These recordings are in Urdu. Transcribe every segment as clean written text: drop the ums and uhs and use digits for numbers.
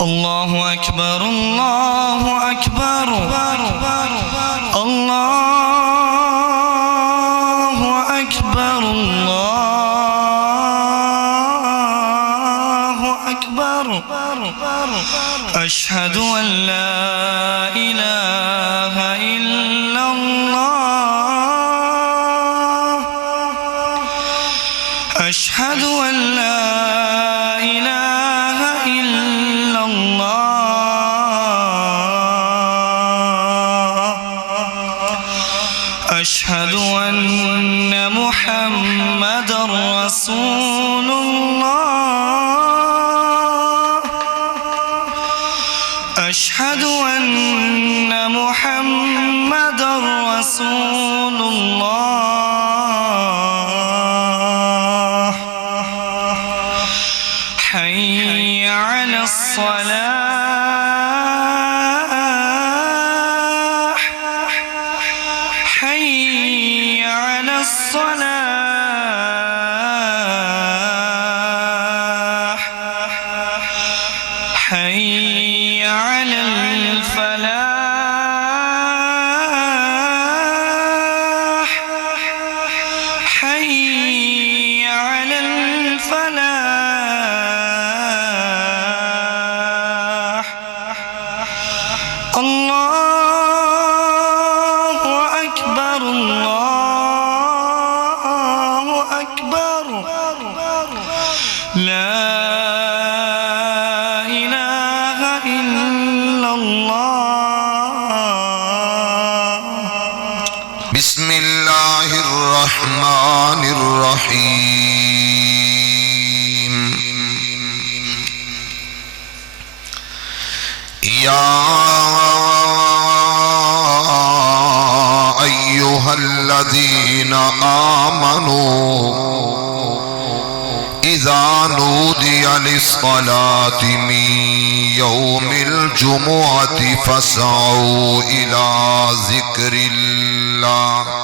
اللہ اکبر اللہ اکبر اللہ اکبر اللہ اکبر اشہد ان لا الہ الا اللہ اشہد ان لا الہ الا اللہ اشہد ان محمد رسول اللہ اشہد ان محمد رسول اللہ حی علی الصلاة حی علی الصلاة حی علی الفلاح حی علی الفلاح اللہ اکبر اللہ اکبر لا الہ الا اللہ بسم اللہ الرحمن الرحیم یا ایہا الذین آمنوا اذا نودی للصلاة من یوم الجمعة فاسعوا الى ذکر اللہ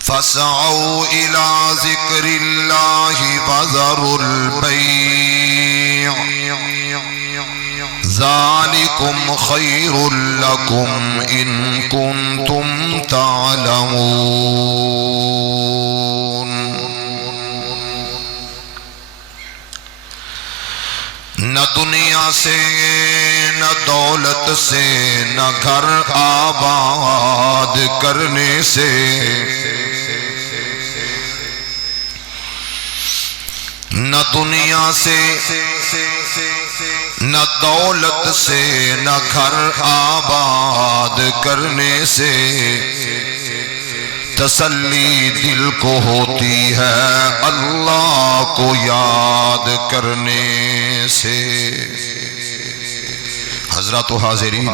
فاسعوا الى ذکر اللہ وذروا البیع ذالکم خیر لکم ان کنتم تعلمون نہ دنیا سے نہ دولت سے نہ گھر آباد کرنے سے نہ دنیا سے نہ دولت سے نہ گھر آباد کرنے سے تسلی دل کو ہوتی ہے اللہ کو یاد کرنے سے حضرات و حاضرین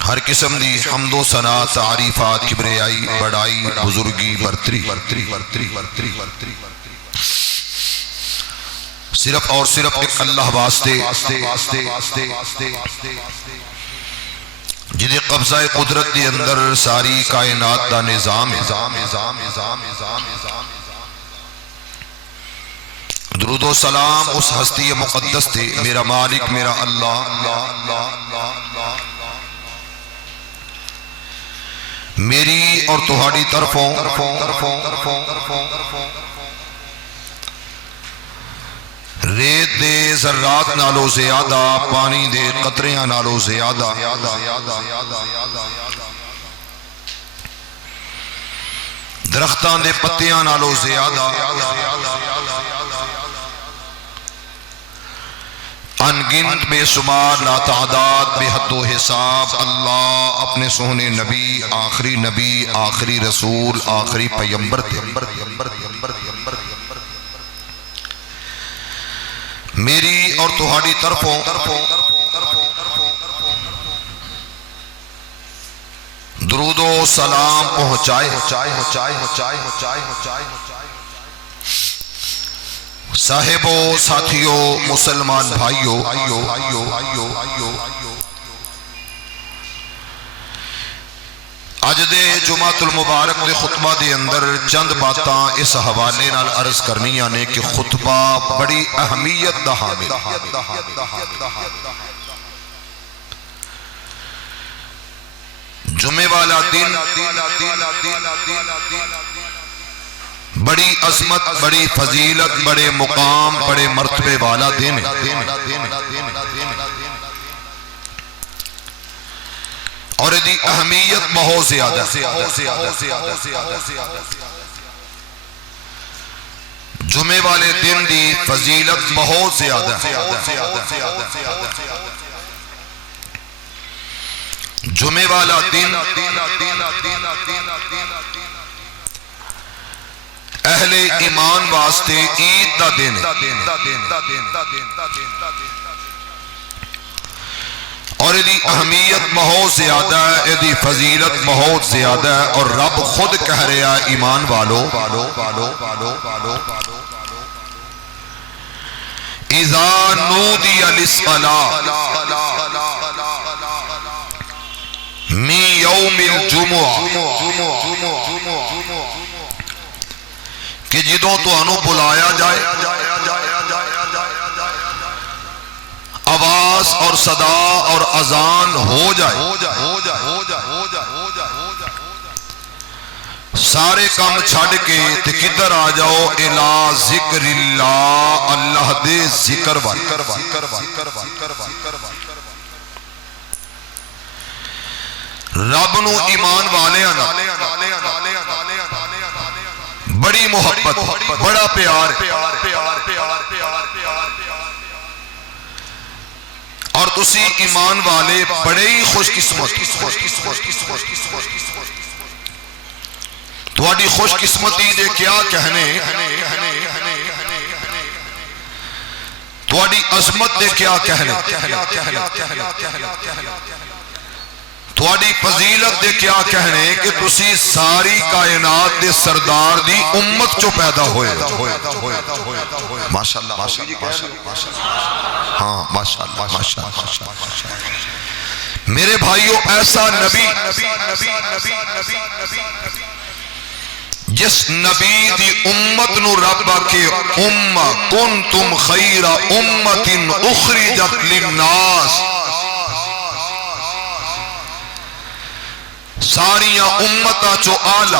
ہر قسم دی حمد و ثنا تعریفات کبریائی بڑائی بزرگی برتری صرف اور صرف ایک اللہ واسطے جدے قبضہ قدرت دی اندر ساری کائنات دا نظام درود و سلام اس ہستی مقدس تے میرا مالک میرا اللہ میری اور تہاڑی طرفوں ریت دے ذرات نالو زیادہ پانی دے قطریاں نالو زیادہ درختان دے پتیاں نالو زیادہ انگنت بے شمار لاتعداد بے حد و حساب اللہ اپنے سونے نبی آخری رسول آخری پیمبر تھے میری اور تہاڑی طرفوں درود و سلام پہنچائے صاحبوں ساتھیوں مسلمان بھائیوں اج دے جمعۃ المبارک دے خطبہ دے اندر چند باتاں اس حوالے نال عرض کرنیاں نے کہ خطبہ بڑی اہمیت دا حامل، جمعے والا دن بڑی عظمت، بڑی فضیلت، بڑے مقام، بڑے مرتبے والا دن ہے، اور دی اہمیت بہت زیادہ جمعے والے دن دی فضیلت بہت زیادہ جمعے والا دن اہل ایمان واسطے عید دا دن اور یہ اہمیت بہت زیادہ ہے، یہ فضیلت بہت زیادہ ہے، اور رب خود کہہ رہا ہے ایمان والو اذا نودی للصلاۃ من یوم الجمعہ، کہ جدوں تانوں بلایا جائے، آواز اور صدا اور اذان ہو جائے، سارے کام چھڑ کے تے کدھر آ جاؤ، الی ذکر اللہ، اللہ دے ذکر وال۔ رب نو ایمان والیاں بڑی محبت، بڑا پیار، اور تسی ایمان والے بڑے ہی خوش قسمت، تواڈی خوش قسمتی دے کیا کہنے، تواڈی عظمت دے کیا کہنے، تواڈی فضیلت دے کیا کہنے کہ تسی ساری کائنات دے سردار دی امت چو پیدا ہوئے۔ ماشاءاللہ، ہاں ماشاءاللہ۔ میرے بھائیوں، ایسا نبی جس نبی دی امت نو رب کے امہ کنتم خیر امت اخرجت للناس، ساریاں امتاں چو آلہ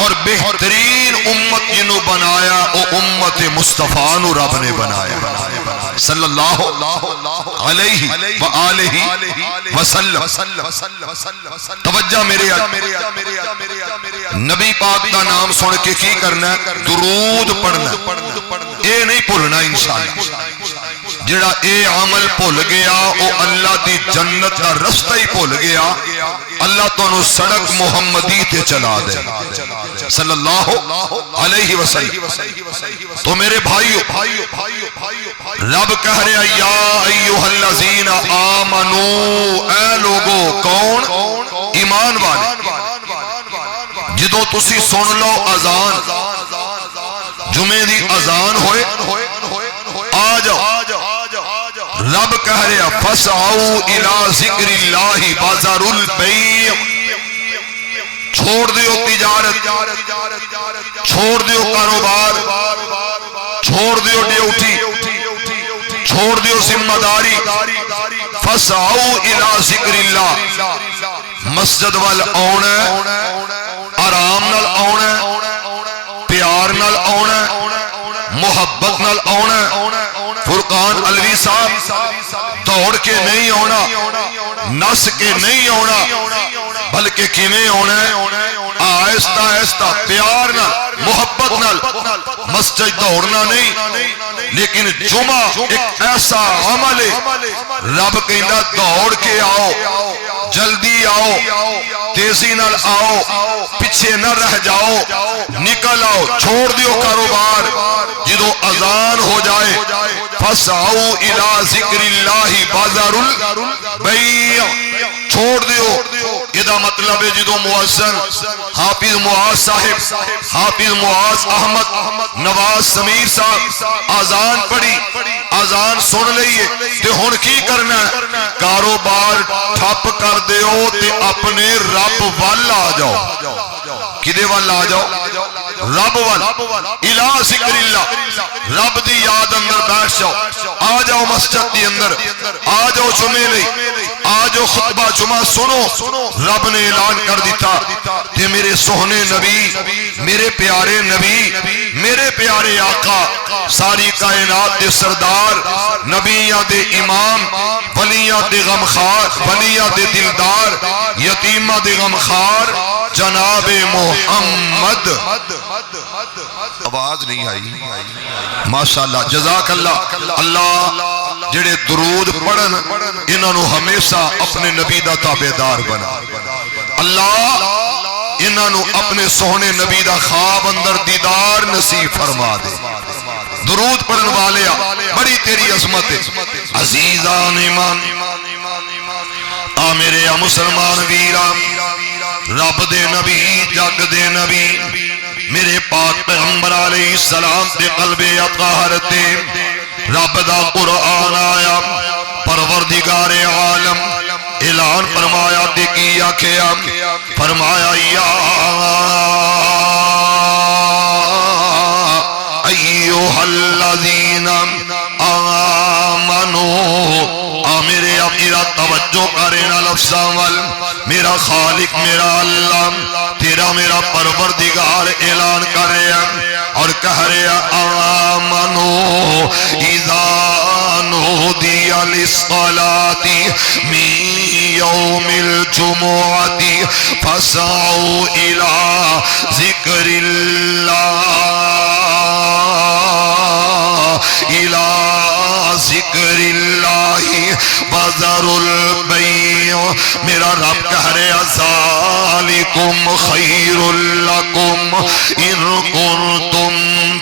اور بہترین امت جنو بنایا او امت مصطفیٰ نو رب نے بنایا صلی اللہ علیہ وآلہ وسلم۔ توجہ میرے نبی پاک دا نام سن کے کی کرنا ہے؟ درود پڑھنا، اے نہیں بھولنا انشاءاللہ۔ جڑا اے عمل بھول گیا او اللہ دی جنت دا رستہ ہی بھول گیا، اللہ تانوں سڑک محمدی تے چلا دے صلی اللہ علیہ وسلم۔ تو میرے بھائیو، رب کہہ رہا یا ایھا الذین آمنو، اے لوگو، کون؟ ایمان والے۔ جدوں تسی سن لو اذان، جمعے دی اذان ہوئے، آ جاؤ۔ رب کہہ رہا فَسْعَوْا إِلَىٰ ذِكْرِ اللَّهِ وَذَرُوا الْبَيْعَ، چھوڑ دیو تجارت، چھوڑ دیو کاروبار، چھوڑ دیو ڈیوٹی، چھوڑ دیو ذمہ داری۔ فَسْعَوْا إِلَىٰ ذِكْرِ اللَّهِ، مسجد وال آنا، آرام نال آنا، پیار نال آنا، محبت نال آنا۔ فرقان علوی صاحب دوڑ کے نہیں آنا، نس کے نہیں آنا، بلکہ کیویں آنا ہے؟ آہستہ آہستہ پیار نال، محبت نال۔ مسجد دوڑنا نہیں، لیکن جمعہ ایک ایسا عمل ہے، رب کہندا دوڑ کے آؤ، جلدی آؤ، تیزی نال آؤ، پیچھے نہ رہ جاؤ، نکل آؤ، چھوڑ دیو کاروبار۔ جدو اذان ہو جائے فَسْعَوْا إِلَىٰ ذِكْرِ اللَّهِ وَذَرُوا الْبَيْعَ، چھوڑ دیو ادا مطلب ہے جدو مؤذن حافظ معاذ صاحب حافظ معاذ احمد نواز سمیر صاحب آزان پڑھی آزان سن لئیے تے ہن کی کرنا ہے کاروبار ٹھپ کر دیو تے اپنے رب وال آ جاؤ کدے وال آ جاؤ رب وال الہ ذکر اللہ رب دی یاد اندر بیٹھ جاؤ آ جاؤ مسجد دی اندر آ جاؤ جمعے لئی آ جاؤ خطبہ جمعہ سنو رب نے اعلان کر دیتا کہ میرے سوہنے نبی میرے پیارے نبی میرے پیارے آقا ساری کائنات دے سردار نبیاں دے امام ولیاں دے غمخار ولیاں دے دلدار یتیمہ دے غمخار جناب محمد آواز نہیں آئی ماشاءاللہ جزاک اللہ اللہ جڑے درود پڑھن انہاں نو ہمیشہ اپنے نبی دا تابعدار بنا اللہ انہاں نو اپنے سوہنے نبی دا خواب اندر دیدار نصیب فرما دے درود پڑھن والیا بڑی تیری عظمت ہے عزیزان ایمان آ میرے مسلمان ویران رب دے نبی جگ دے نبی میرے پاک پیغمبر علیہ السلام تے قلب اطہر تے رب دا قرآن آیا پروردگار عالم اعلان فرمایا تے کی آکھیا فرمایا یا ایوہ الذین آمنو میرے میرا توجہ کرنا لفظاں وال میرا خالق میرا اللہ تیرا میرا پروردگار اعلان کر رہا اور کہہ رہا آمنو اذا نودی للصلاۃ من یوم الجمعۃ فسعوا الی ذکر اللہ الی ذکر اللہ وذر البیع میرا رب کہہ رہا ذالکم خیر لکم ان کنتم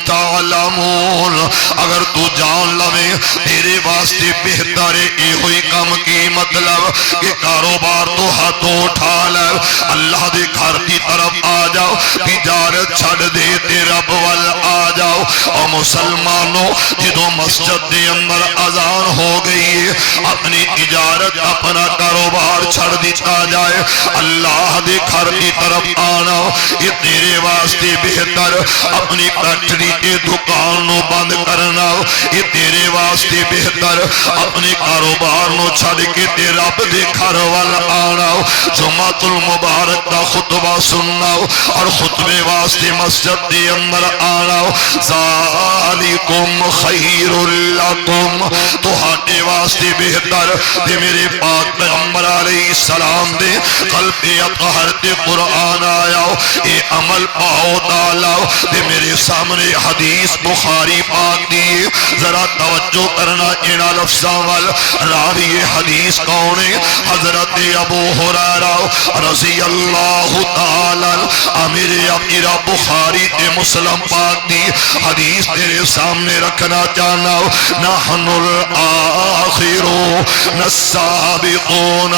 تعلمون اگر تو جان لوے تیرے واسطے بہتر اے ہوئی کم کی مطلب کہ کاروبار تو ہاتھوں اٹھا لے اللہ دے گھر کی طرف آ جاؤ تجارت چھڑ دے تے رب وال آ جاؤ اور مسلمانوں جدو مسجد دے اندر اذان ہو گئی اپنی تجارت اپنا کاروبار چھڑ دیتا جائے اللہ دے گھر کی طرف آنا یہ تیرے واسطے بہتر اپنی فیکٹری کے دکان نو بند کرنا یہ تیرے واسطے بہتر اپنے کاروبار نو چھڑ کے تے رب دے گھر وال آنا جمعۃ المبارک دا خطبہ سننا اور خطبے واسطے مسجد دے اندر آنا ذالکم خیر لکم تو ہاٹے واسطے بہتر تے میرے پاک پیغمبر علیہ السلام دے قلب اطہر تے قرآن آیا اے عمل پاؤ ڈالاؤ تے میرے سامنے حدیث بخاری پاک دی ذرا توجہ کرنا انہا لفظاں وال راوی حدیث کونے حضرت ابو ہریرہ رضی اللہ تعالی امیر امیر بخاری تے مسلم پاک دی حدیث تیرے سامنے رکھنا چاہنا نحن الآخرون السابقون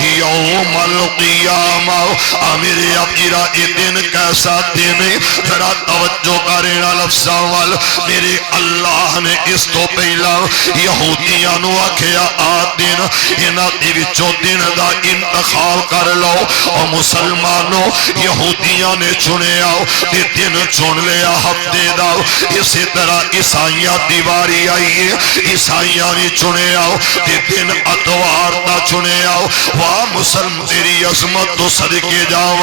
یوم القیامہ امیر امیر اے دن کیسا دن ذرا توجہ کرنا لفظاں وال میرے اللہ نے اس تو پہلا یہودیاں نو آکھیا آ دن انہاں دے وچوں دن دا انتخاب کر لو اور مسلمانوں یہودیاں نے چنے آؤ تے دن چن لیا ہفتے دا اسی طرح عیسائیاں دیواری آئیے عیسائیاں نے چنے آؤ تے دن اتوار دا چنے آؤ واہ مسلم تیری عظمت تو صدقے جاؤ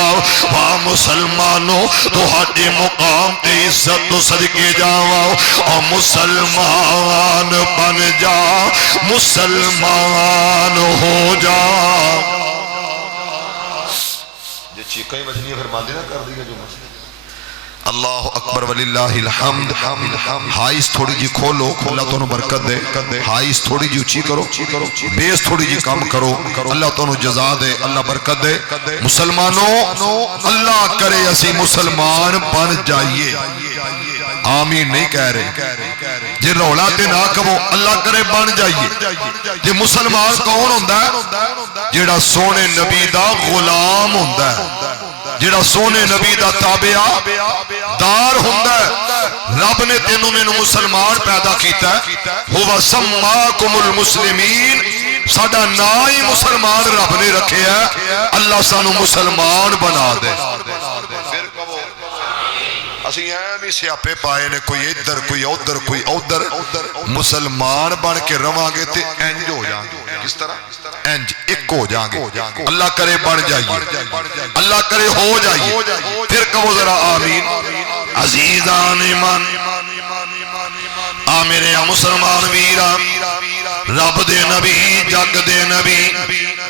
واہ مسلمانوں تو ہاٹے مقام تے عزت تو صدقے جاؤ اور مسلمان بن جا مسلمان ہو جا یہ چیکیں بجنی اگر ماندی نہ کر دیا جو اللہ اکبر وللہ الحمد ہائیس تھوڑی جی کھولو اللہ تو برکت دے ہائیس تھوڑی جی اچھی کرو بیس تھوڑی جی کام کرو اللہ تو جزا دے اللہ برکت دے مسلمانوں اللہ کرے اسی مسلمان بن جائیے آمین نہیں کہہ رہے جے رولا تے نہ کہو اللہ کرے بن جائیے جے مسلمان کون ہوندا ہے جیڑا سونے نبی دا غلام ہوندا ہے جیڑا سونے نبی دا تابع دار ہوندا ہے رب نے تینوں مینوں مسلمان پیدا کیتا ہے ہوا سماکم المسلمین ساڈا نا ہی مسلمان رب نے رکھے ہے اللہ سانو مسلمان بنا دے پھر کہو اسی بھی سیاپے پائے نے کوئی ادھر کوئی ادھر کوئی ادھر مسلمان بن کے رواں گے تے انج ہو جاں گے کس طرح انج ایک ہو جاں گے اللہ کرے بن جائیے اللہ کرے ہو جائیے پھر کہو ذرا آمین عزیزان ایمان آ میرے مسلمان ویرا رب دے نبی جگ دے نبی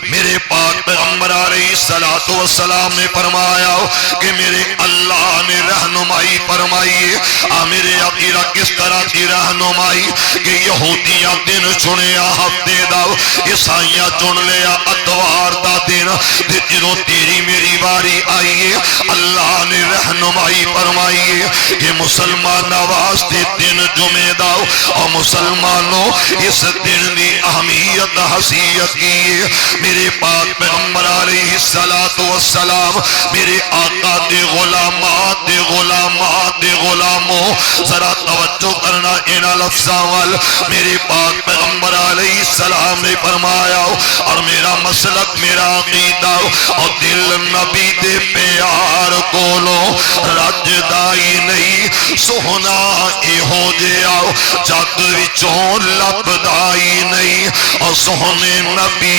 میرے پاک پیغمبر علیہ الصلوۃ والسلام نے فرمایا کہ میرے اللہ نے رہنمائی فرمائی آ میرے عقیدہ کس طرح کی رہنمائی کہ یہودیاں دن چنیا ہفتے دا عیسائیاں چن لیا اتوار دا دن جدوں تیری میری باری آئیے اللہ نے رہنمائی فرمائی کہ مسلماناں واسطے دن جمعے دا اور مسلمانوں اس دن دی اہمیت حیثیت کی میرے پاک پیغمبر علیہ الصلوۃ والسلام میرے آقا دے غلامات دے غلامات دے غلاموں ذرا توجہ کرنا ان لفظاں وال میرے پاک پیغمبر علیہ السلام نے فرمایا اور میرا مسلک میرا عقیدہ اور دل نبی دے پیار کولوں رجدا ہی نہیں سوہنا اے ہو جیا جگ وچوں لبدا ہی نہیں اور سوہنے نبی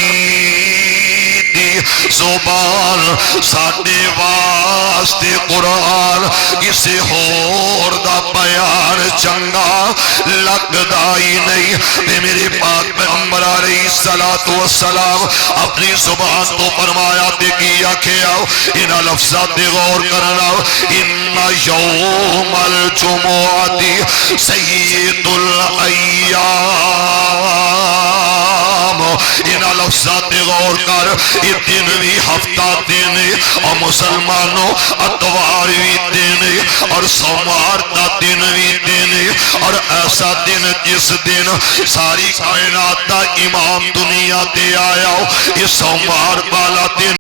دی زبان ساڈے واسطے قرآن کسے ہور دا بیان چنگا لگدا ہی نہیں تے میرے پاک پیغمبر علیہ الصلوۃ والسلام اپنی زبان تو فرمایا تے کی آکھیا ان لفظات تے غور کرنا ان یوم الجمعہ سید الایام ان لفظات غور کر یہ دن بھی ہفتہ دن اور مسلمانوں اتوار بھی دن اور سوموار کا دن بھی دن اور ایسا دن جس دن ساری کائنات کا امام دنیا دے آیا یہ سوموار والا دن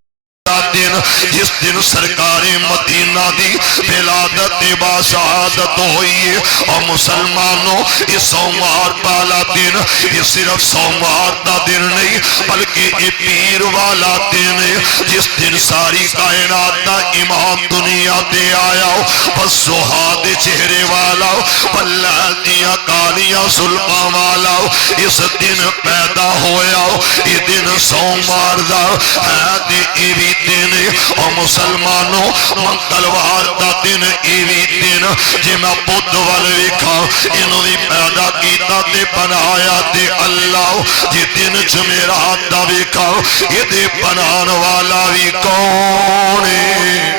دن جس دن سرکار مدینہ دی ولادت باشہادت ہوئی اور مسلمانوں یہ سوموار والا دن یہ صرف سوموار دا دن نہیں بلکہ یہ پیر والا دن جس دن ساری کائنات دا امام دنیا دے آیا بس سہاد چہرے والا پلال دیا کالیاں سلپاں والا اس دن پیدا ہویا یہ دن سوموار دا ہے دی بھی دن اور مسلمانوں منگلوار دا دن ایوی دن جے میں بدھ والے ویکھا انہوں نے پیدا کیتا تے بنایا تے اللہ جے دن جمعرات دا ویکھا یہ دے بنان والا بھی کون ہے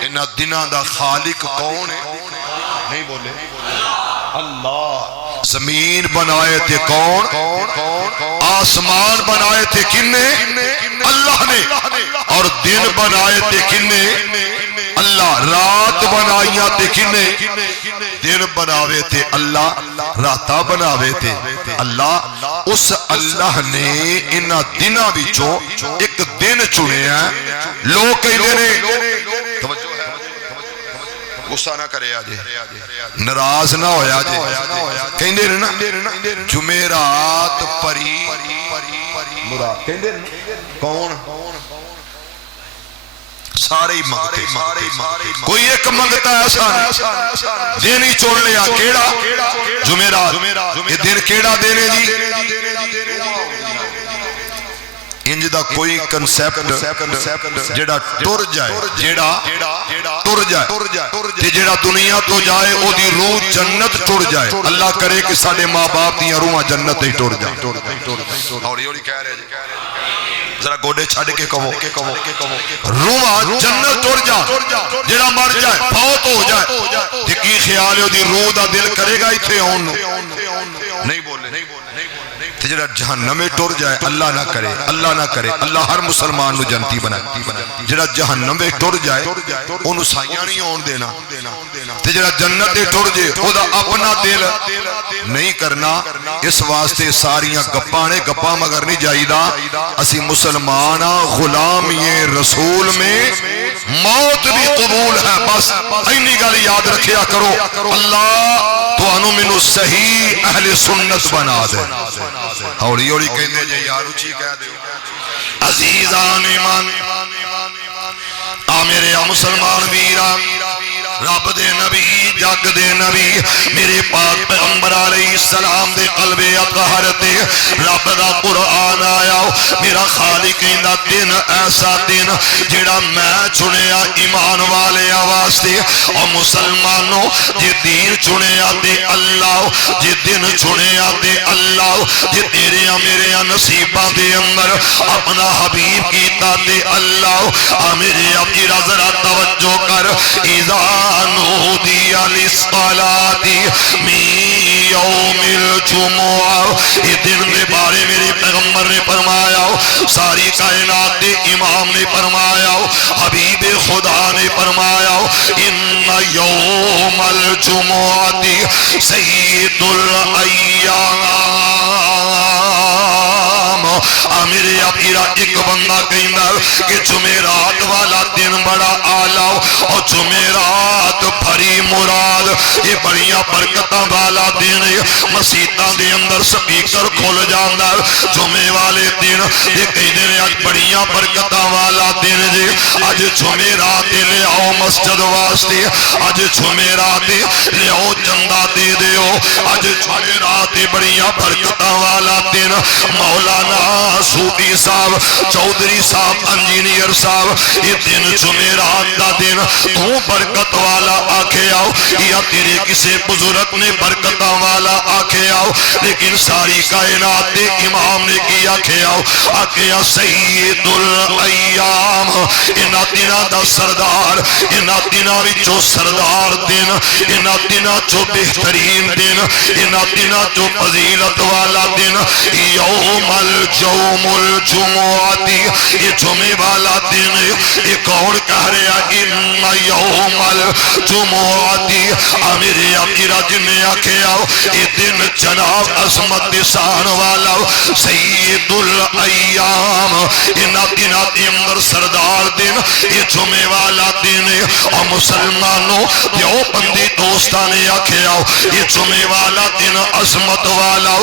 انہاں دناں دا خالق کون ہے نہیں بولے اللہ زمین بنائے تھے کون آسمان بنائے تھے کنے اللہ نے اور دن بنائے تھے کنے اللہ رات بنائیاں تھے کنے دن بناوے تھے اللہ راتہ بناوے تھے اللہ اس اللہ نے انہاں دناں وچوں ایک دن چنے ہیں لوگ کہیں دینے غصہ نہ کرے آجے نراز نہ ہویا جے کہیں دے رہنا جمعرات پری مراد کہیں دے رہنا کون سارے ہی مانگتے کوئی ایک مانگتا ہے ایسا دن ہی چھوڑ لیا کیڑا جمعرات یہ دن کیڑا دینے جی انج دا کوئی کنسیپٹ جیڑا ٹر جائے جیڑا دنیا تو جائے او دی روح جنت ٹر جائے اللہ کرے کہ ساڑے ماں باپ دیاں روحاں جنت ہی ٹر جائے اوڑی کہہ رہے ذرا گوڑے چھڑ کے کہو روحاں جنت ٹر جائے جیڑا مر جائے فوت ہو جائے کہ کی خیال ہے او دی روح دا دل کرے گا ایتھے ہون نہیں بولے جڑا جہنم میں ٹر جائے اللہ نہ کرے اللہ ہر مسلمان نو جنتی بنائے جڑا جہنم میں ٹر جائے انہوں سائیاں نہیں آن دینا تے جڑا جنت میں ٹر جائے او دا اپنا دل نہیں کرنا اس واسطے ساریاں گپاں گپاں مگر نہیں جائیدہ اسی مسلمان غلامی رسول میں موت بھی قبول ہے بس اینی گل یاد رکھیا کرو اللہ تو انو منو صحیح اہل سنت بنا دے ہوڑی ہوڑی کہندے جے یار اچھی کہہ دے عزیزان ایمان میرے مسلمان ویران رب دے نبی جگ دے نبی میرے پاک پیغمبر علیہ السلام دے قلب اطہر تے رب دا قرآن آیا میرا خالق دا دن ایسا دن جڑا میں چنیا ایمان والے واسطے اور مسلمانوں جے دین چنیا دے اللہ جے دن چنیا دے اللہ جے تیرے میرے نصیبہ دے اندر اپنا حبیب کیتا دے اللہ میرے اپنی ذرا توجہ کر اذا نودی للصلاۃ من یوم الجمعہ یہ دن کے بارے میرے پیغمبر نے فرمایا ساری کائنات کے امام نے فرمایا حبیب خدا نے فرمایا ان یوم الجمعہ سید الایام میرے اپیرا ایک بندہ کہنا کہ جمعرات والا دن بڑا آلہ اور جمعرات بھری مراد یہ بڑیاں برکتاں والا دن مسیطاں دے اندر سپیکر کھول جاندہ جمعے والے دن یہ کئی دن آج بڑیاں برکتاں والا دن جی آج جمعرات لے آؤ مسجد واسطے آج جمعرات لے آؤ چندہ دے دیو آج جمعرات بڑیاں برکتاں والا دن مولانا صوفی صاحب چودھری صاحب انجینئر صاحب یہ دن جمعرات دا دن تو برکت والا آکھے آؤ یا تیرے کسے بزرگ نے برکت والا آکھے آؤ لیکن ساری کائنات دے امام نے کی آکھے آؤ آکھے آؤ سید الایام انہ دنہ دا سردار انہ دنہ وچو سردار دن انہ دنہ چو بہترین دن انہ دنہ چو فضیلت والا دن یوم الجوم الجمعاتی یہ جمعے والا دن یہ کون کہہ رہا ان یوم الجمعاتی میرے امیرہ جن نے آکھے آؤ یہ دن جناب عظمت دسان والا سید الایام انہ دنہ دی اندر سردار دن یہ جمعے والا دن اور مسلمانوں دیو بندی دوستانے آکھے آؤ یہ جمعے والا دن عظمت والا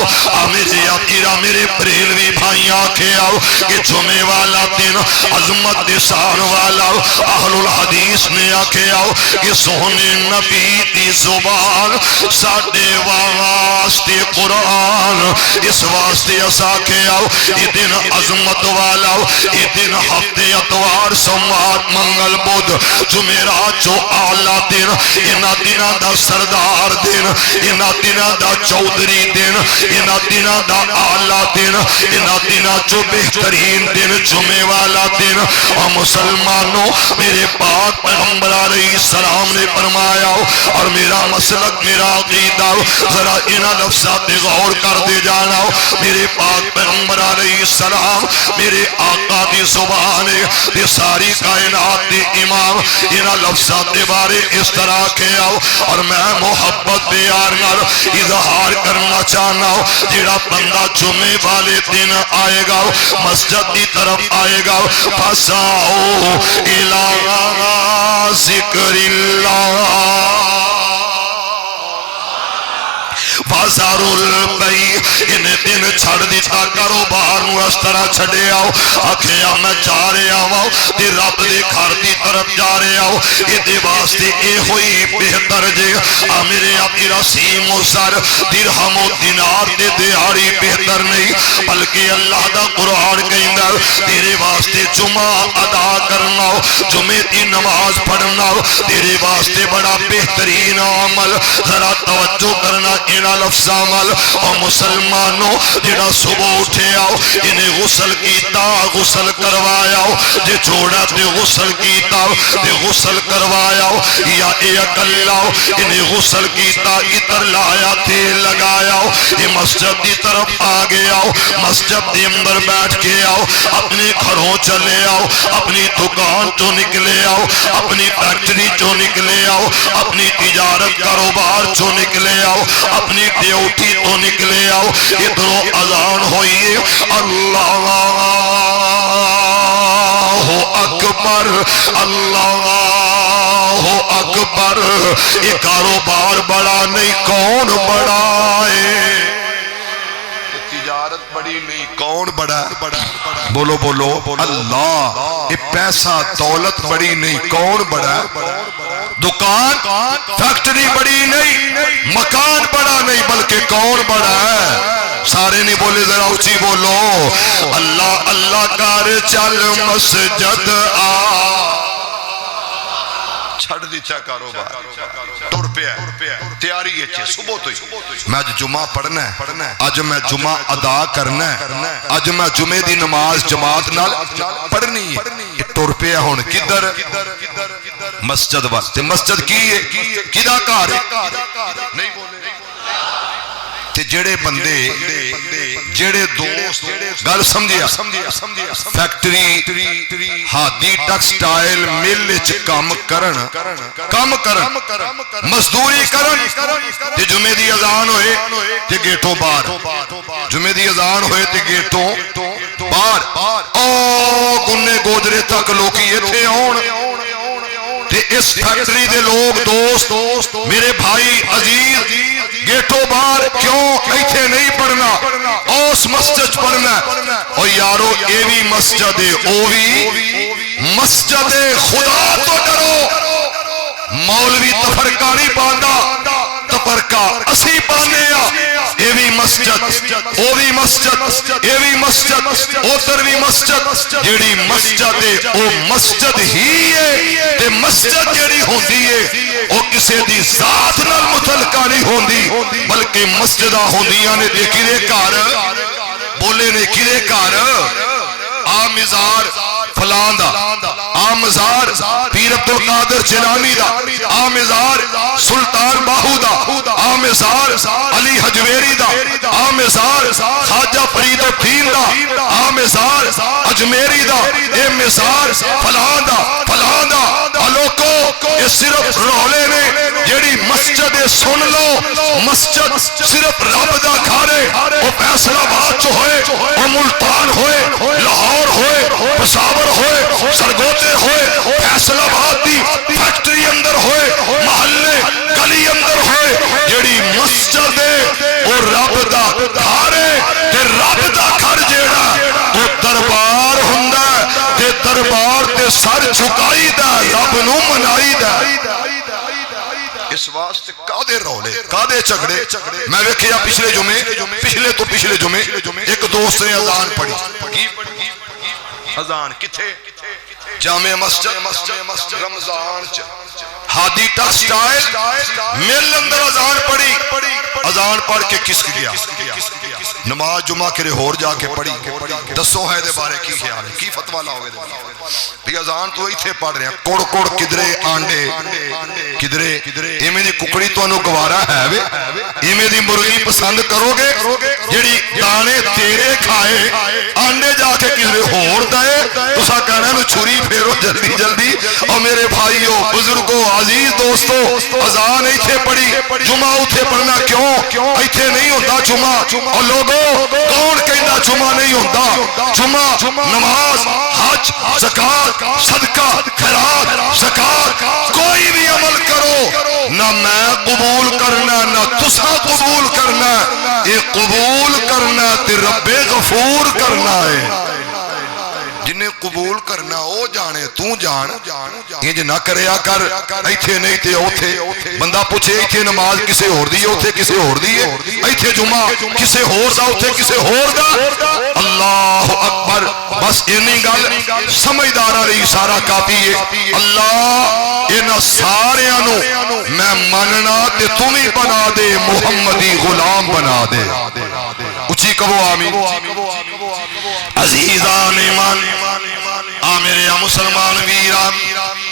میرے امیرہ میرے بریلوی بھائی آکھے آؤ کہ جمعے والا دن عظمت دسان والا اہل الحدیث نے آکھے آؤ کہ سونے نبی دی زبان ساڑھے واسطے قرآن اس واسطے اسا کے آؤ یہ دن عظمت والا یہ دن ہفتے اتوار سوموار منگل بدھ جمعرات جو اعلیٰ دن انہ دنہ دا سردار دن انہ دنہ دا چودھری دن انہ دنہ دا اعلیٰ دن انہ دنہ جو بہترین دن جمعے والا دن اور مسلمانوں میرے پاک پیغمبر علیہ السلام نے فرمایا اور میرا مسلک میرا عقیدہ ذرا انہ لفظات غور کر دے جانا میرے پاک پیغمبر علیہ السلام میرے آقا دی زبان دی ساری کائنات دی امام انہ لفظات بارے اس طرح کے آؤ اور میں محبت پیار نال اظہار کرنا چاہنا جڑا بندہ جمعے والے دن آئے گا مسجد کی طرف آئے گا فساؤ الہ ذکر اللہ بازار البئی انہیں دن چھڑ دیتا کاروبار نو اس طرح چھڑے آؤ آکھیا میں جا رہے آؤ تے رب دے گھر دی طرف جا رہے آؤ یہ دے واسطے اے ہوئی بہتر جے میرے اپنی رسیم و سر درہم و دینار دے دیاری بہتر نہیں بلکہ اللہ دا قرآن کہندہ تیرے واسطے جمعہ ادا کرنا جمعے دی نماز پڑھنا تیرے واسطے بڑا بہترین عمل ذرا توجہ کرنا انہ لفظ عمل اور مسلم مسلمانوں جڑا صبح اٹھے آؤ انہیں غسل کیتا غسل کروایا جے چھوڑا تے غسل کیتا تے غسل کروایا یا اے اکلا انہیں غسل کیتا عطر لایا تیل لگایا یہ مسجد دی طرف آ گیا مسجد دی اندر بیٹھ کے آؤ اپنے گھروں چلے آؤ اپنی دکان تو نکلے آؤ اپنی فیکٹری تو نکلے آؤ اپنی تجارت کاروبار تو نکلے آؤ اپنی ڈیوٹی تو نکلے آؤ ادھروں اذان ہوئی اللہ اکبر اللہ اکبر یہ کاروبار بڑا نہیں کون بڑا ہے تجارت بڑی نہیں کون بڑا بولو بولو اللہ یہ پیسہ دولت بڑی نہیں کون بڑا دکان فیکٹری بڑی نہیں مکان بڑا نہیں بلکہ کون بڑا ہے سارے نہیں بولے ذرا اونچی بولو اللہ اللہ کار چل مسجد آ چھڑ دیتا کاروبار ٹر پیا تیاری ہے صبح تو میں جمعہ پڑھنا ہے اج میں جمعہ ادا کرنا ہے اج میں جمعے دی نماز جماعت نال پڑھنی ہے ٹر پیا ہن کدھر مسجد واسطے مسجد کی ہے کدا گھر نہیں بولے تے جڑے بندے جڑے دوست گل سمجھیا فیکٹری ہادی ٹیکسٹائل مل وچ کام کرن مزدوری کرن تے جمعے دی اذان ہوئے تے گیٹوں باہر جمعے دی اذان ہوئے تے گیٹوں باہر او گنے گودرے تک لوکی ایتھے آن تے اس فیکٹری دے لوگ دوست میرے بھائی عزیز گیٹوں باہر کیوں ایتھے نہیں پڑھنا اس مسجد پڑھنا اور یارو اے بھی مسجد ہے او بھی مسجد خدا تو ڈرو مولوی تفرقہ نہیں پاندہ تفرقہ اسی پانے اے بھی مسجد او بھی مسجد اے بھی مسجد ادھر بھی مسجد جیڑی مسجد ہے او مسجد ہی ہے تے مسجد جیڑی ہوندی ہے او کسے دی ذات نال متعلقہ نہیں ہوندی بلکہ مسجدہ ہوندیاں نے دیکھی دے گھر بولے نے کدے گھر آمزار فلان دا آمزار پیر عبدالقادر جیلانی دا آمزار سلطان باہو دا آمزار علی حجویری دا آمزار خواجہ فرید الدین دا آمزار اجمیری دا اے مزار فلان دا الوکو یہ صرف رولے نے جیڑی مسجد سن لو مسجد صرف رب دا کھارے وہ فیصلہ بات چو ہوئے وہ ملتان ہوئے لاہور ہوئے پشاور ہوئے سرگوتے ہوئے فیصلہ بات دی فیکٹری اندر ہوئے محلے گلی اندر ہوئے جیڑی مسجد وہ رب دا کھارے تے رب دا کھر جیڑا وہ دربار ہوندہ تے دربار تے سر چھکائی دا رب نو منائی دا اس واسطے کادے رولے کادے چگڑے میں ویکھیا پچھلے جمعے ایک دوست نے اذان پڑھی اذان کتھے جامع مسجد رمضان ہادی ٹیکسٹائل مل اندر اذان پڑھی اذان پڑھ کے کس گیا نماز جمعہ کرے ہور جا کے پڑھی دسو ہے دے بارے کی خیال ہے کی فتوہ لاؤ گے بھی اذان تو ایتھے پڑھ رہے ہیں کوڑ کدرے آنڈے کدرے ایمیں دی ککڑی تو انہوں گوارا ہے وے ایمیں دی مرغی پسند کرو گے جڑی دانے تیرے کھائے آنڈے جا کے کدرے ہور دائے تو سا کہنا ہے چھری پھیرو جلدی اور میرے بھائیو بزرگو عزیز دوستو اذان ایتھے پڑھی جمعہ اتھے پڑھنا کیوں ایتھے نہیں ہوتا جمعہ اور لوگوں کون کہنا جمعہ نہیں ہوتا جمعہ نماز حج زکاة صدقہ خیرات زکاة کوئی بھی عمل کرو نہ میں قبول کرنا نہ تسا قبول کرنا یہ قبول کرنا تے رب غفور کرنا ہے جنہیں قبول کرنا او جانے تو جان یہ نہ کریا کر ایتھے نہیں تے اوتھے بندہ پوچھے ایتھے نماز کسے ہور دی اوتھے کسے ہور دی ایتھے جمعہ کسے ہور دا اوتھے کسے ہور دا اللہ اکبر بس اینی گل سمجھداراں لئی سارا کافی ہے اللہ انہاں ساریاں نو میں مننا تے تو بھی بنا دے محمدی غلام بنا دے اچھی کہو آمین عزیزان ایمان میرے مسلمان ویران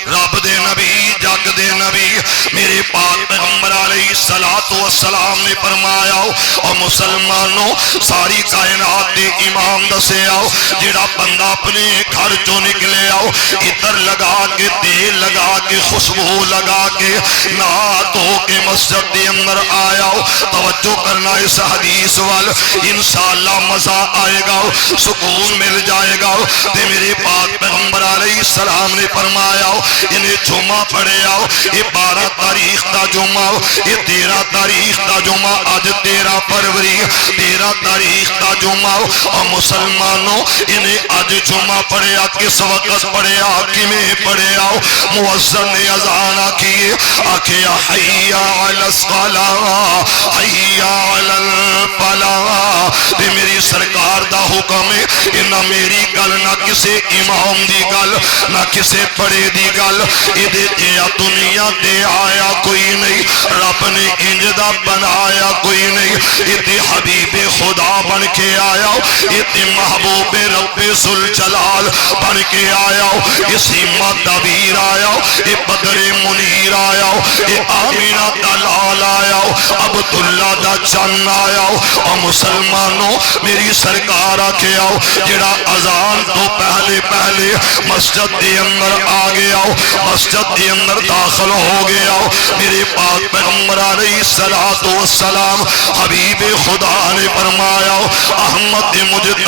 رب دے نبی جگ دے نبی میرے پاک پیغمبر علیہ السلام نے فرمایا اور مسلمانوں ساری کائنات دے امام دسے آؤ جڑا بندہ اپنے گھر چوں نکلے آؤ عطر لگا کے تیل لگا کے خوشبو لگا کے نہا دھو کے مسجد دے اندر آیا توجہ کرنا اس حدیث وال انشاءاللہ مزہ آئے گا سکون مل جائے گا تے میرے پاک پیغمبر علیہ السلام نے فرمایا انہیں جمعہ پڑھے آؤ یہ 12 تاریخ دا جمعہ یہ 13 تاریخ دا جمعہ آج 13 فروری 13 تاریخ دا جمعہ اور مسلمانوں انہیں آج جمعہ پڑھے آ کس وقت پڑھے آ کمیں پڑھے آؤ مؤذن نے اذان آکھیے آکھے حی علی الصلاۃ حی علی الفلاح تے میری سرکار دا حکم ہے کہ نہ میری گل نہ کسے امام دی گل نہ کسے پڑھے دی گل ادھے دیا دنیا دے آیا کوئی نہیں رب نے انجدہ بنایا کوئی نہیں ادھے حبیب خدا بن کے آیا ادھے محبوب رب ذوالجلال بن کے آیا اسی مدبیر آیا اے بدر منیر آیا اے آمینہ دلال آیا عبداللہ دا چن آیا اور مسلمانوں میری سرکار آکے آؤ جڑا اذان تو پہلے پہلے مسجد دے اندر آ گیا مسجد دے اندر داخل ہو گیا میرے پاک پیغمبر علیہ السلام حبیب خدا نے فرمایا احمد مجتبی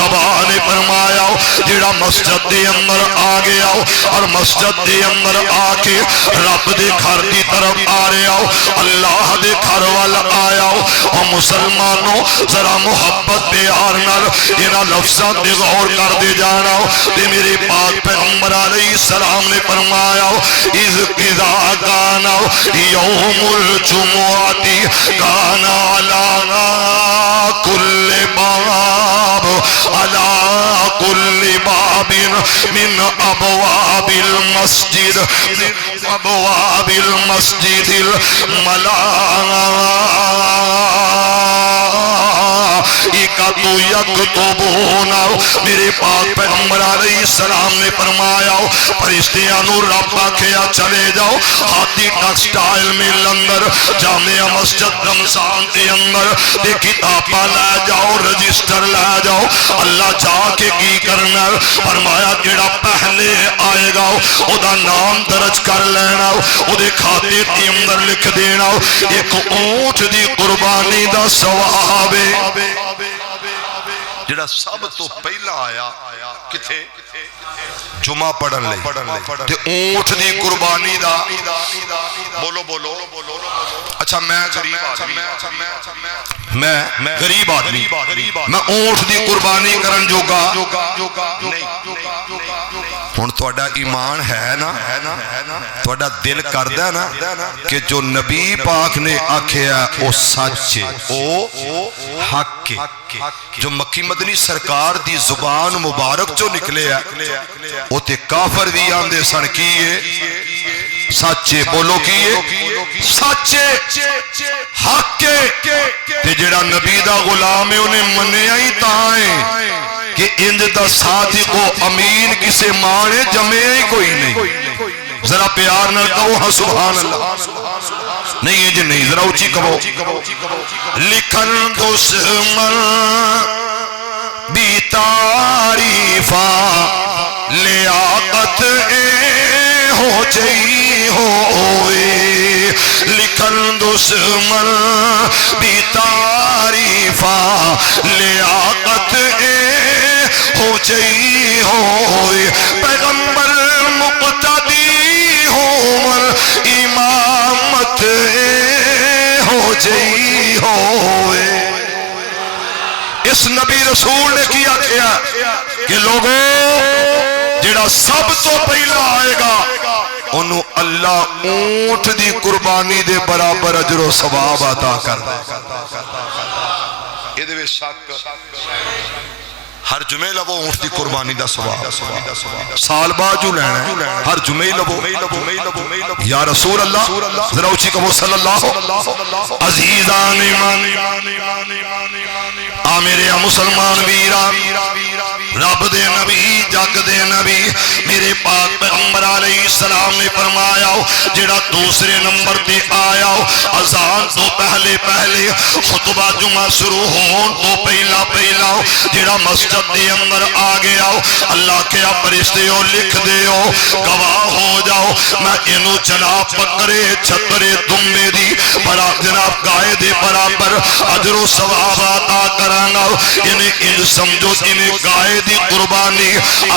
نے فرمایا جڑا مسجد دے اندر آ گیا اور مسجد دے اندر آ کے رب دے گھر دی طرف آ رہا اللہ دے گھر وال آیا اور مسلمانوں ذرا محبت پیار نال انہاں لفظاں تے غور کر دے جانا تے میرے پاک پیغمبر علیہ السلام نے فرمایا اذ اذا کان یوم الجمعۃ کان علی کل باب علی کل باب من ابواب المسجد ابواب المسجد یکتبون میرے پاک پیغمبر علیہ السلام نے فرمایا فرشتیاں نو رب آکھیا چلے جاؤ ہاتھی ٹیکسٹائل مل اندر جامعہ مسجد رمضان کے اندر دے کتاباں لے جاؤ رجسٹر لے جاؤ اللہ جا کے کی کرنا فرمایا جڑا پہلے آئے گا او دا نام درج کر لینا او دے کھاتے کے اندر لکھ دینا ایک اونٹ دی قربانی دا ثواب جڑا سب تو پہلا آیا کتھے جمعہ پڑھن لئی تے اونٹ دی قربانی دا بولو بولو اچھا میں غریب آدمی میں اونٹ دی قربانی کرن جوگا ہن تہاڈا ایمان ہے نا تہاڈا دل کردا ہے نا کہ جو نبی پاک نے آکھیا او سچ او حق جو مکی مدنی سرکار دی زبان مبارک چو نکلے ہے او تے کافر بھی آندے سن کیے سچے بولو کیے سچے حق تے جڑا نبی دا غلام ہے انہیں منیا ہی تائیں کہ انج دا صادق و امین کسے مانے جمعے ہی کوئی نہیں ذرا پیار نہ کہو ہاں سبحان اللہ نہیں ہے جی نہیں ذرا اچھی کہو لکھن دشمن بھی تعریفاں لیاقت ہو جئی ہوئے لکھن دشمن بھی تعریفاں لیاقت ہو جئی ہوئے پیغمبر مقتدی ہوں امامت ہو جئی ہوئے اس نبی رسول نے کیا کہ لوگوں جڑا سب تو پہلا آئے گا انہوں اللہ اونٹ دی قربانی دے برابر اجر و ثواب عطا کر دے یہ دے شک ہر جمعے لو اونٹ دی قربانی دا ثواب سال بعد جو لینا ہے ہر جمعے لو یا رسول اللہ ذرا اونچی کہو صلی اللہ عزیزان آ میرے مسلمان ویرا رب دے نبی جگ دے نبی میرے پاک پیغمبر علیہ السلام نے فرمایا جڑا دوسرے نمبر تے آیا اذان تو پہلے خطبہ جمعہ شروع ہون تو پہلا جڑا مسجد دے اندر آ گیا اللہ کے فرشتے لکھ دیو گواہ ہو جاؤ میں انہوں جناب بکرے چھترے دمبے دی جناب گائے دے برابر اجر و ثواب عطا کرانگا انہیں ان سمجھو انہیں گائے دی قربانی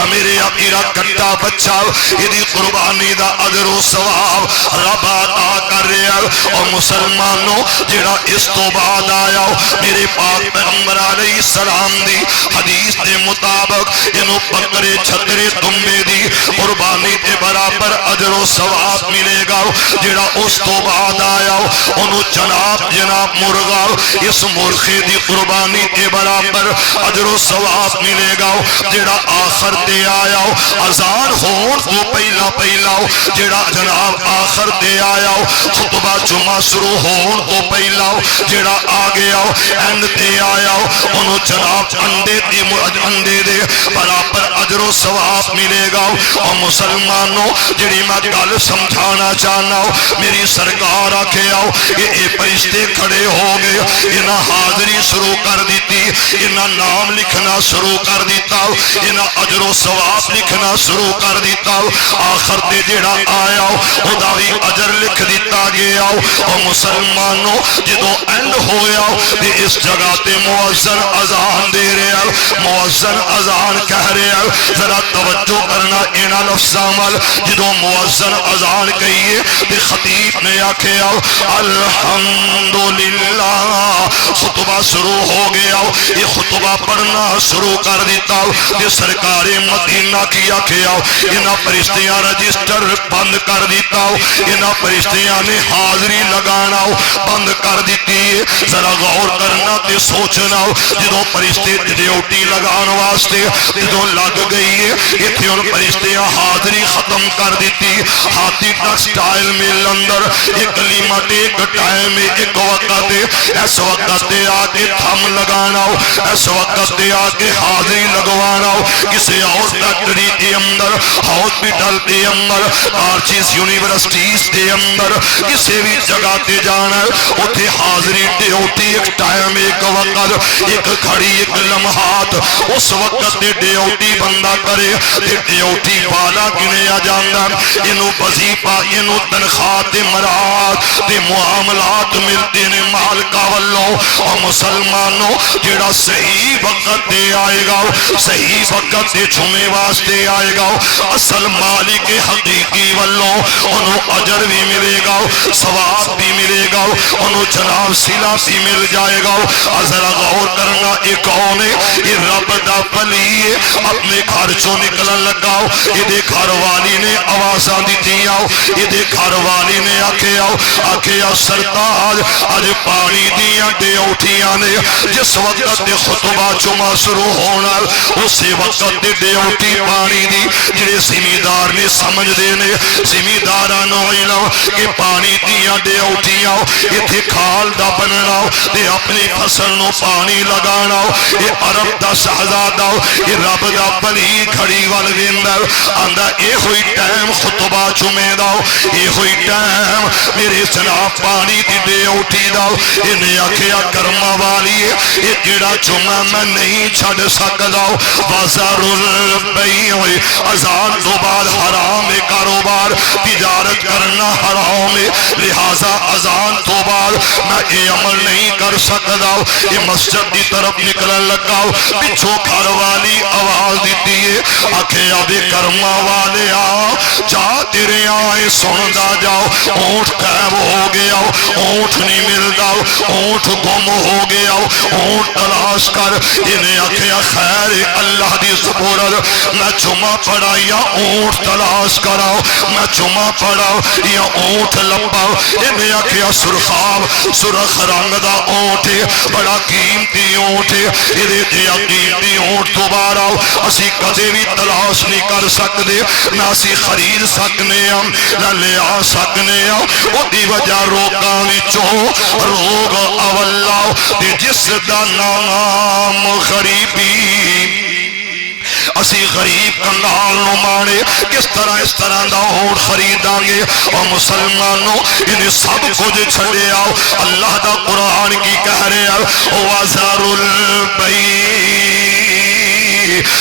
میرے اپیرا کٹا بچہ یہ قربانی دا اجر و ثواب رب عطا کر رہا اور مسلمانوں جڑا اس تو بعد آیا میرے پاک پیغمبر علیہ السلام دی حدیث دے مطابق انہوں بکرے چھترے دمبے دی قربانی دے برابر اجر و ثواب ملے گا جڑا اس تو بعد آیا انہوں جناب مرغا اس مرغے دی قربانی دے برابر اجر و ثواب ملے گا جڑا آخر دے آیا اذان ہون تو پہلا جڑا جناب آخر دے آیا خطبہ جمعہ شروع ہون تو پہلا جڑا آ گیا اینڈ دے آیا انہوں جناب انڈے دے برابر اجر و ثواب ملے گا اور مسلمانوں جڑی میں گل سمجھانا چاہنا میری سرکار آکھے آؤ یہ فرشتے کھڑے ہو گئے انہاں حاضری شروع کر دیتی انہاں نام لکھنا شروع کر دیتا انہاں اجر و ثواب لکھنا شروع کر دیتا آخر تے جڑا آیا خدا بھی اجر لکھ دیتا گیا اور مسلمانوں جدو اینڈ ہویا تے اس جگہ تے مؤذن اذان دے رہے مؤذن اذان کہہ رہے ذرا توجہ کرنا انہاں لفظاں وال جدو مؤذن اذان کہیے تے خطیب نے آکھیا الحمدللہ خطبہ شروع ہو گیا یہ خطبہ پڑھنا شروع کر دیتا تے سرکار مدینہ کی آکھیا انہاں فرشتیاں رجسٹر بند کر دیتا انہاں فرشتیاں نے حاضری لگانا بند کر دیتی ذرا غور کرنا تے سوچنا جدو فرشتے ڈیوٹی لگان واسطے جدو لگ گئی ہے اتنے ان فرشتیاں حاضری ختم کر دیتی ہاتھی ٹیکسٹائل مل اندر ایک لیمٹ ایک ٹائم ایک وقت اس وقت دے آگے تھم لگانا اس وقت دے آگے حاضری لگوانا کسی اور فیکٹری کے اندر ہاسپٹل کے اندر آرچیز یونیورسٹیز کے اندر کسی بھی جگہ تے جانا اتھے حاضری ڈیوٹی ایک ٹائم ایک وقت ایک کھڑی ایک لمحات اس وقت تے ڈیوٹی بندہ کرے تے ڈیوٹی بالا گنے آ جاندہ انہوں وظیفہ انہوں تنخواہ تے مراد تے معاملات ملتے نے مالکہ والوں اور مسلمانوں جڑا صحیح وقت دے آئے گا صحیح وقت دے چھمے واسطے آئے گا اصل مالک حقیقی والوں انہوں اجر بھی ملے گا ثواب بھی ملے گا انہوں جناب صلہ بھی مل جائے گا ذرا غور کرنا ایک کون ہے یہ رب دا ولی ہے اپنے گھر چوں نکلن لگاؤ یہ گھر والی نے آوازاں دیتی آؤ یہ گھر والی نے آکھے آؤ سرتاج آج پانی دیاں ڈیوٹیاں نے جس وقت دے خطبہ جمعہ شروع ہونا اسی وقت دے ڈیوٹی پانی دی جڑے زمیندار نے سمجھ دینے زمیندارانو علم کہ پانی دیاں ڈیوٹیاں اتھے کھال دا بننا دے اپنی فصل نو پانی لگانا یہ عرب دا شہزادہ یہ رب دا بلی کھڑی والویندر آندہ اے ہوئی ٹائم خطبہ جمعہ دا اے ہوئی ٹائم میرے جناب پانی دی ڈیوٹی دا انہیں آکھیا کرما والی یہ جڑا جمعہ میں نہیں چھڑ سکتا بازار البئی ہوئی اذان تو بعد حرام کاروبار تجارت کرنا حرام لہذا اذان تو بعد میں یہ عمل نہیں کر سکتا یہ مسجد دی طرف نکلن لگا پچھو گھر والی آواز دیتی ہے آکھے ابھی کرما والے آ جا تیرے آئے سندا جاؤ اونٹ قیب ہو گیا اونٹ نہیں ملتا اونٹ گم ہو گیا اونٹ تلاش کر انہیں آکھیا خیر اللہ دی سپورت میں جمعہ پڑھا یا اونٹ تلاش کراؤ میں جمعہ پڑھا یا اونٹ لباؤ انہیں آکھیا سرخاب سرخ رنگ دا اونٹ بڑا قیمتی اونٹ ادھے دیا قیمتی اونٹ دوبارہ اسی کدے بھی تلاش نہیں کر سکتے نہ اسی خرید سکنے ہم نہ لے آ سکنے ہم وہ دی وجہ روگاں وچوں روگ اولا تے جس دا نام غریبی اسی غریب کنگال نو مانے کس طرح دا اونٹ خریداں گے اور مسلمانوں انہیں سب کچھ چھڑے آؤ اللہ دا قرآن کی کہہ رہے ہیں وَذَرُ الْبَيْعَ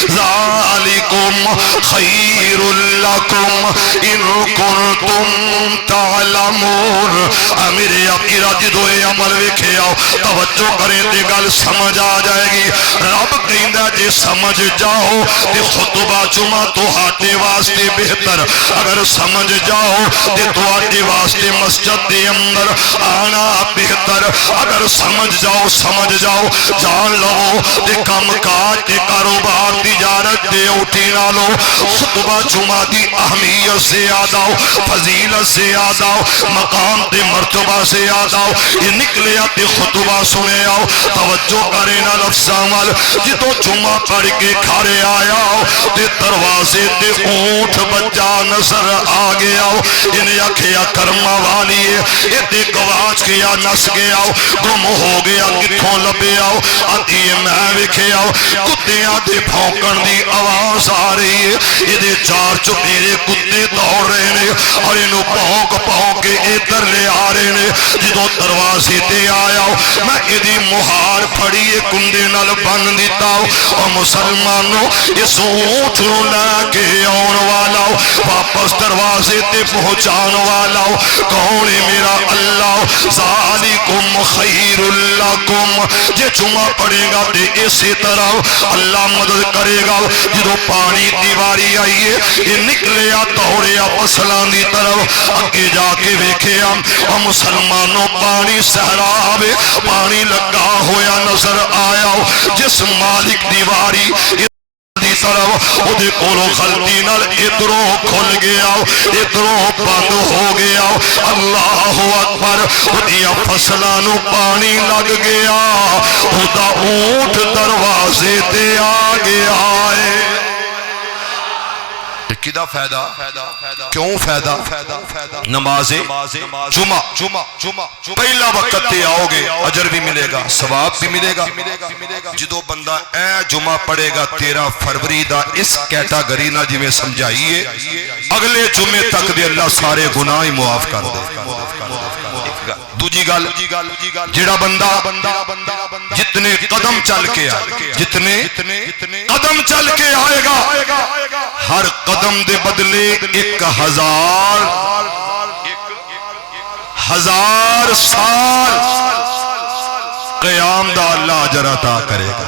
ذَلِكُمْ خَيْرٌ لَكُمْ إِن كُنتُمْ تَعْلَمُونَ میرے عقیدہ جدو اے عمل ویکھے آؤ توجہ کریں تے گل سمجھ آ جائے گی رب کہندا جے سمجھ جاؤ تے خطبہ جمعہ تو ہاٹے واسطے بہتر اگر سمجھ جاؤ تے تو ہاٹے واسطے مسجد دے اندر آنا بہتر اگر سمجھ جاؤ جان لو تے کم کاج تے کاروبار تجارت دے اٹھی نہ لو خطبہ جمعہ دی اہمیت سے یاد آؤ فضیلت سے یاد آؤ مقام تے مرتبہ سے یاد آؤ یہ نکلے تے خطبہ سنے آؤ توجہ کرے نہ لفظ عمل جتو جمعہ پڑھ کے کھارے آیا تے دروازے تے اونٹ بچہ نظر آ گیا انہیں آکھیا کرما والی ہے تے گواچ گیا نس گیا گم ہو گیا کتھوں لبے آؤ آتی میں وکھے آؤ کتیاں دے بھونکن دی آواز آ رہی ہے یہ چار چپیرے کتے دوڑ رہے نے اور انہوں پہنک کے ادھر لے آ رہے نے جدو دروازے تے آیا میں ادھی مہار پھڑی کندے نال بن دیتا اور مسلمانوں اس اونٹ نو لے کے آن والا واپس دروازے تے پہنچان والا کون ہے میرا اللہ ذالکم خیر لکم جے جمعہ پڑھے گا تے اسی طرح اللہ مدد کرے گا جدو پانی دیواری آئیے یہ نکلے دوڑے فصلان دی طرف اگے جا کے ویکھے اور مسلمانوں پانی سہراب پانی لگا ہویا نظر آیا جس مالک دیواری دی طرف او دے کولو غلطی نال ادھروں کھل گیا ادھروں بند ہو گیا اللہ اکبر او دیا فصلانو پانی لگ گیا او دا اونٹ دروازے تے آ گیا ہے کدا فائدہ کیوں فائدہ نماز جمعہ پہلا وقت تے آؤ گے اجر بھی ملے گا ثواب بھی ملے گا جدو بندہ اے جمعہ پڑھے گا 13 فروری دا اس کیٹاگری نہ جی میں سمجھائیے اگلے جمعے تک دے اللہ سارے گناہ ہی معاف کر دے دوجی گل جڑا بندہ جتنے قدم چل کے آئے جتنے قدم چل کے آئے گا ہر قدم دے بدلے 1000 سال قیام دا اللہ اجر عطا کرے گا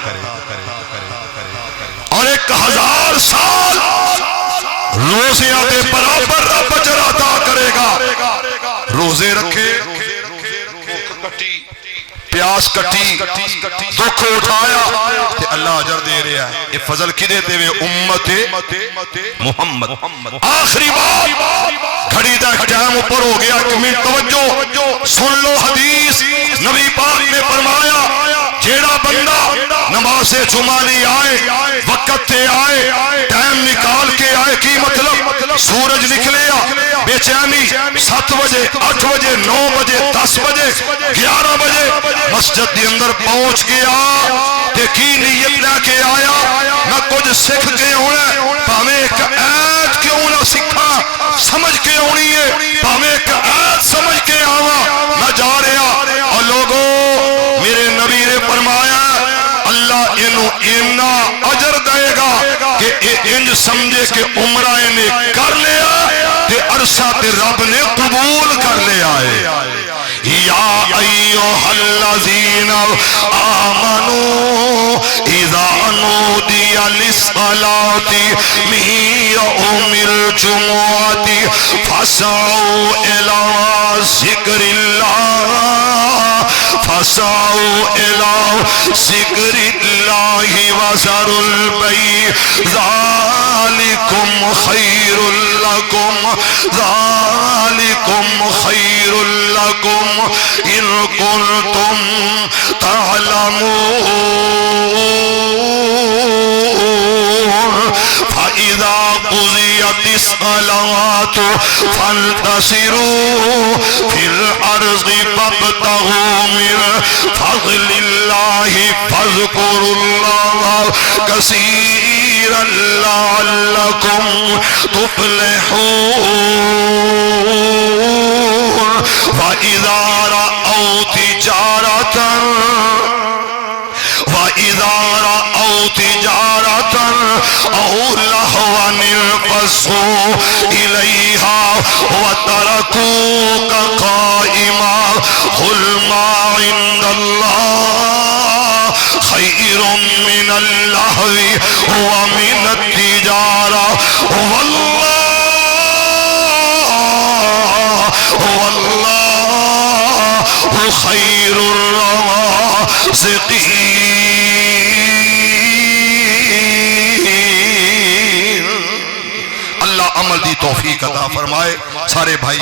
اور 1000 سال روزیاں دے برابر رب اجر عطا کرے گا روزے رکھے پیاس کٹی دکھ اٹھایا تے اللہ اجر دے رہا ہے یہ فضل کی دیتے ہوئے امت محمد آخری بات گھڑی دا ٹائم اوپر ہو گیا ایک منٹ توجہ سن لو حدیث نبی پاک نے فرمایا جیڑا بندہ نماز جمعہ لی آئے وقت تے آئے ٹائم نکال کے آئے کی مطلب سورج نکلیا بے چینی 7 بجے 8 بجے 9 بجے 10 بجے 11 بجے مسجد دی اندر پہنچ گیا تے کی نیت لے کے آیا میں کچھ سکھ کے ہونا پاویں ایک عید کیوں نہ سکھا سمجھ کے ہونی ہے پاویں ایک عید سمجھ کے آوا میں جا رہا اور لوگوں میرے نبی نے فرمایا اللہ انہوں اینا اجر دے گا کہ انج سمجھے کہ عمرہ نے کر لیا تے عرصہ تے رب نے قبول کر لیا ہے یا ایوہ الذین آمنوا اذا نودی للصلاة من یوم الجمعة فاسعوا الی ذکر اللہ وسعوا إلى ذكر الله وذروا البيع ذلكم خير لكم إن كنتم تعلمون فإذا قضيت الصلاة فانتشروا في الأرض فابتغوا من فضل الله فاذكروا الله كثيرا لعلكم تفلحون وإذا رأوا تجارة أو لهوا انفضوا إليها وتركوك قائما قل ما عند الله خير من اللهو ومن التجارة والله خير الرازقين. اللہ عمل دی توفیق عطا فرمائے. سارے بھائی